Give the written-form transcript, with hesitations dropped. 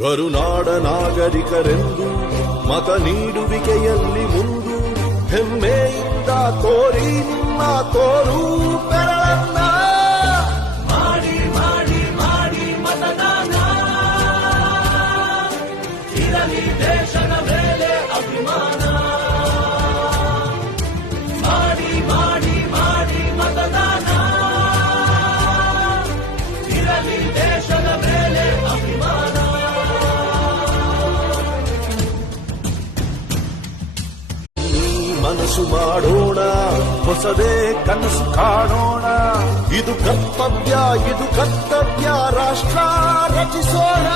ಕರುನಾಡ ನಾಗರಿಕರೆಂದು ಮತ ನೀಡುವಿಕೆಯಲ್ಲಿ ಮುಂದು ಹೆಮ್ಮೆಯಿಂದ ತೋರಿ ನಿಮ್ಮ ತೋರು ಬೆರಳನ್ನ ಮಾಡಿ ಮಾಡಿ ಮಾಡಿ ಮತದಾನ ಇರಲಿ ದೇಶದ ಮೇಲೆ ಅಭಿಮಾನ ಮಾಡಿ ಮಾಡಿ ಮಾಡಿ ಮತದಾನ ಇರಲಿ ದೇಶದ ಮೇಲೆ ಅಭಿಮಾನ ಮನಸ್ಸು ಮಾಡೋಣ ಹೊಸದೇ ಕನಸು ಕಾಣೋಣ ಇದು ಕರ್ತವ್ಯ ರಾಷ್ಟ್ರ ರಚಿಸೋಣ.